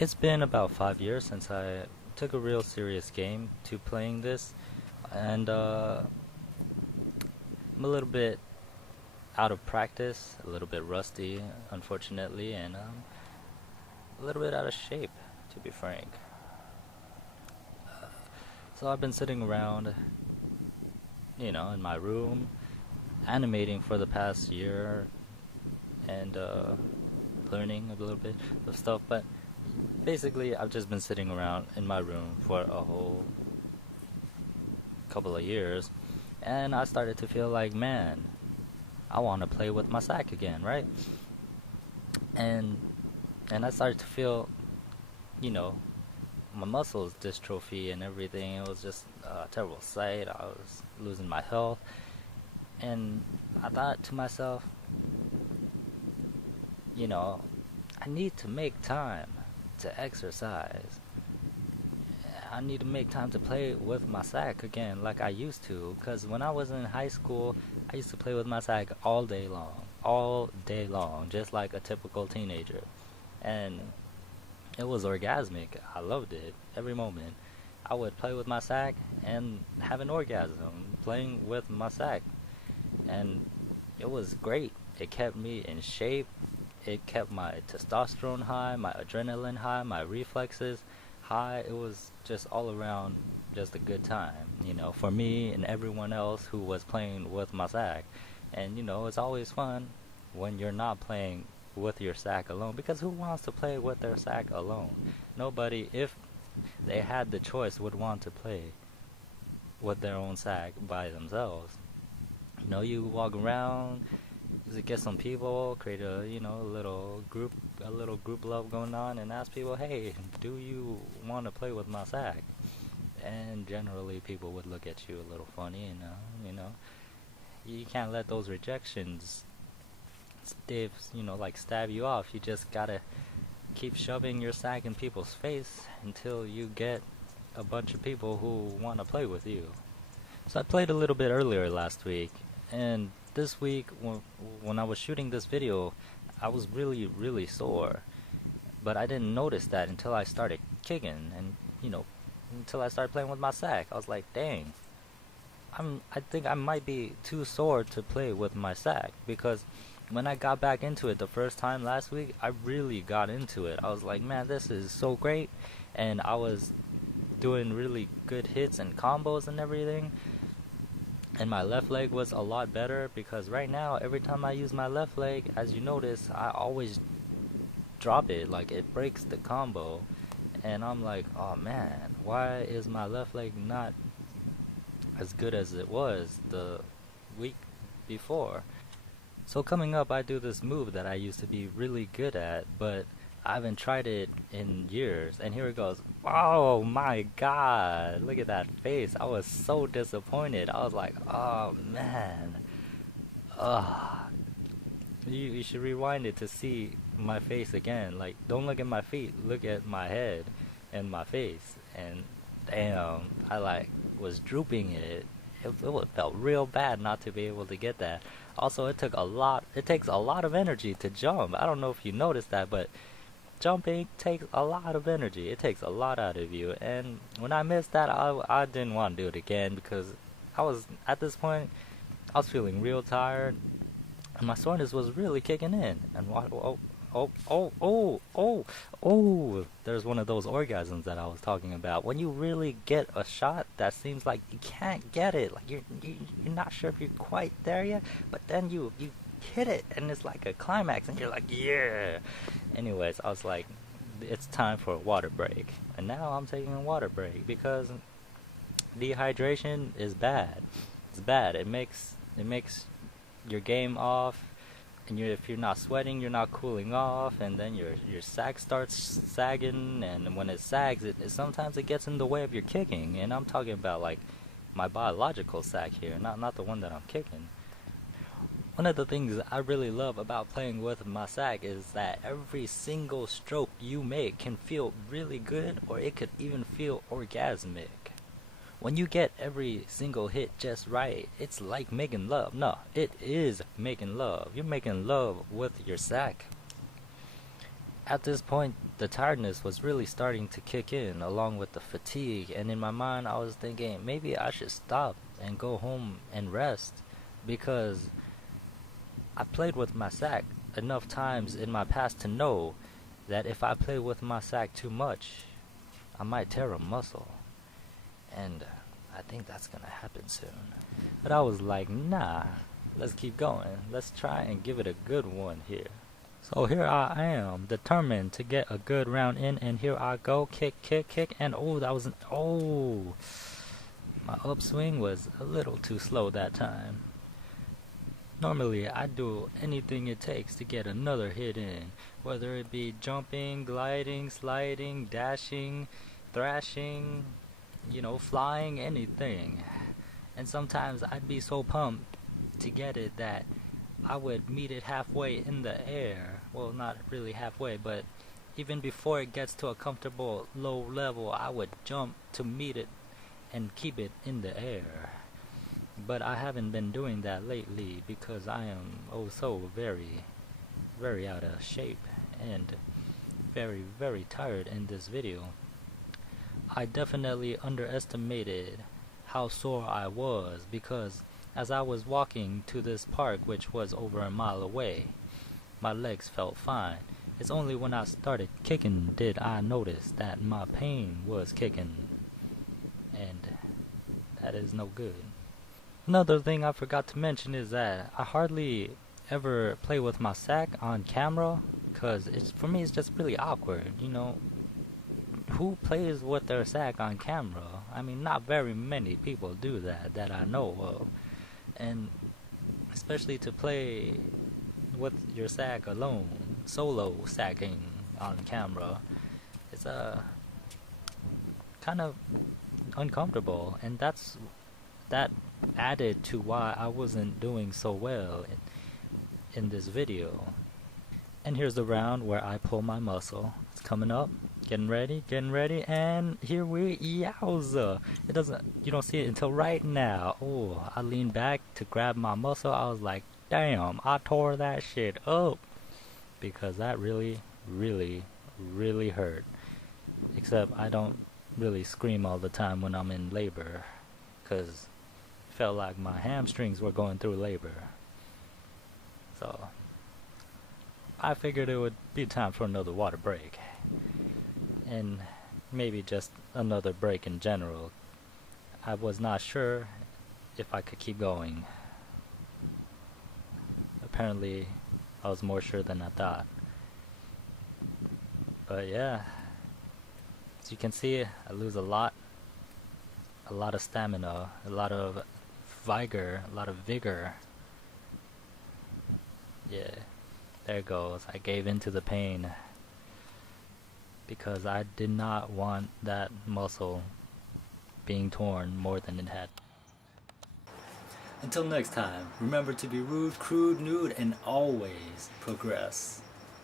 It's been about 5 years since I took a real serious game to playing this, and I'm a little bit out of practice, a little bit rusty, unfortunately, and a little bit out of shape, to be frank. So I've been sitting around, in my room, animating for the past year, and learning a little bit of stuff, but basically I've just been sitting around in my room for a whole couple of years, and I started to feel like, man, I want to play with my sack again, right? And I started to feel, you know, my muscles dystrophy and everything. It was just a terrible sight. I was losing my health, and I thought to myself, you know, I need to make time to exercise. I need to make time to play with my sack again like I used to. Because when I was in high school, I used to play with my sack all day long, just like a typical teenager. And it was orgasmic. I loved it every moment. I would play with my sack and have an orgasm playing with my sack. And it was great. It kept me in shape. It kept my testosterone high, my adrenaline high, my reflexes high. It was just all around just a good time, for me and everyone else who was playing with my sack. And it's always fun when you're not playing with your sack alone, because who wants to play with their sack alone? Nobody, if they had the choice, would want to play with their own sack by themselves. You walk around, to get some people, create a little group love going on, and ask people, hey, do you want to play with my sack? And generally people would look at you a little funny, and you can't let those rejections stab you off. You just gotta keep shoving your sack in people's face until you get a bunch of people who want to play with you. So I played a little bit earlier last week, and this week, when I was shooting this video, I was really, really sore. But I didn't notice that until I started kicking, and, until I started playing with my sack. I was like, dang, I think I might be too sore to play with my sack, because when I got back into it the first time last week, I really got into it. I was like, man, this is so great, and I was doing really good hits and combos and everything. And my left leg was a lot better, because right now, every time I use my left leg, as you notice, I always drop it, like it breaks the combo. And I'm like, oh man, why is my left leg not as good as it was the week before? So coming up, I do this move that I used to be really good at, but I haven't tried it in years, and here it goes. Oh my god, look at that face. I was so disappointed. I was like, oh man. Ugh. You should rewind it to see my face again. Like, don't look at my feet, look at my head and my face. And damn, I was drooping it felt real bad not to be able to get that. Also, it takes a lot of energy to jump. I don't know if you noticed that, but jumping takes a lot of energy. It takes a lot out of you. And when I missed that, I didn't want to do it again, because at this point, I was feeling real tired, and my soreness was really kicking in. And there's one of those orgasms that I was talking about. When you really get a shot that seems like you can't get it, like you're not sure if you're quite there yet, but then you hit it, and it's like a climax, and you're like, yeah. Anyways, I was like, it's time for a water break, and now I'm taking a water break, because dehydration is bad. It's bad. It makes your game off, and if you're not sweating, you're not cooling off, and then your sack starts sagging, and when it sags, sometimes it gets in the way of your kicking. And I'm talking about like my biological sack here, not the one that I'm kicking. One of the things I really love about playing with my sack is that every single stroke you make can feel really good, or it could even feel orgasmic. When you get every single hit just right, it's like making love. No, it is making love. You're making love with your sack. At this point, the tiredness was really starting to kick in along with the fatigue, and in my mind I was thinking maybe I should stop and go home and rest, because I played with my sack enough times in my past to know that if I play with my sack too much, I might tear a muscle, and I think that's gonna happen soon. But I was like, nah, let's keep going. Let's try and give it a good one here. So here I am, determined to get a good round in, and here I go, kick, kick, kick, and oh, that was my upswing was a little too slow that time. Normally, I do anything it takes to get another hit in, whether it be jumping, gliding, sliding, dashing, thrashing, flying, anything. And sometimes I'd be so pumped to get it that I would meet it halfway in the air. Well, not really halfway, but even before it gets to a comfortable low level, I would jump to meet it and keep it in the air. But I haven't been doing that lately because I am so very, very out of shape and very, very tired in this video. I definitely underestimated how sore I was, because as I was walking to this park, which was over a mile away, my legs felt fine. It's only when I started kicking did I notice that my pain was kicking, and that is no good. Another thing I forgot to mention is that I hardly ever play with my sack on camera, because for me it's just really awkward, Who plays with their sack on camera? I mean, not very many people do that I know of. And especially to play with your sack alone, solo sacking on camera, it's kind of uncomfortable, and that added to why I wasn't doing so well in this video. And here's the round where I pull my muscle. It's coming up, getting ready, and here yowza! You don't see it until right now. Oh, I leaned back to grab my muscle. I was like, damn, I tore that shit up, because that really, really, really hurt. Except I don't really scream all the time when I'm in labor, because it felt like my hamstrings were going through labor. So I figured it would be time for another water break, and maybe just another break in general. I was not sure if I could keep going. Apparently I was more sure than I thought. But yeah, as you can see, I lose a lot of stamina, a lot of vigor, Yeah, there it goes. I gave in to the pain because I did not want that muscle being torn more than it had. Until next time, remember to be rude, crude, nude, and always progress.